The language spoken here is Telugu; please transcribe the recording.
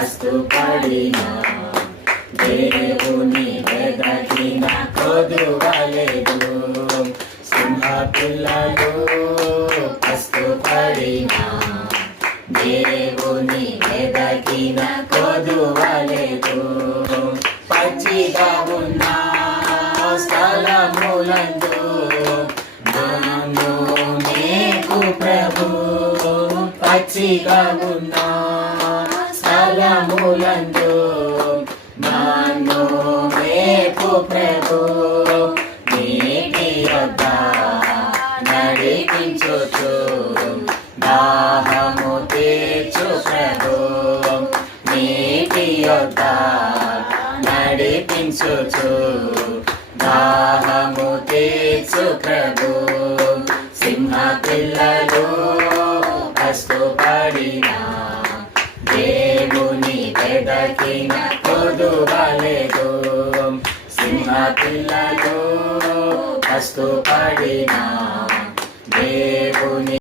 కష్టపడినా దేవుని వెదకిన కొదువలేదు. సింహ పిల్లలు కష్టపడినా దేవుని వెదకిన కొదువలేదు. పచ్చిగా ఉన్న స్థలములందు నన్ను నీకు ప్రభు, పచ్చిగా ఉన్న స్థలములందు నన్ను నీకు ప్రభు, నీటి యొద్ద నడిపించుచు దాహము తీర్చు ప్రభు, నీటి యొద్ద నడిపించుచు దాహము తీర్చు ప్రభు. సింహ పిల్లలు కష్టపడినా దేవుని వెదకిన కొదువలేదు. సింహ పిల్లలు కష్టపడినా దేవుని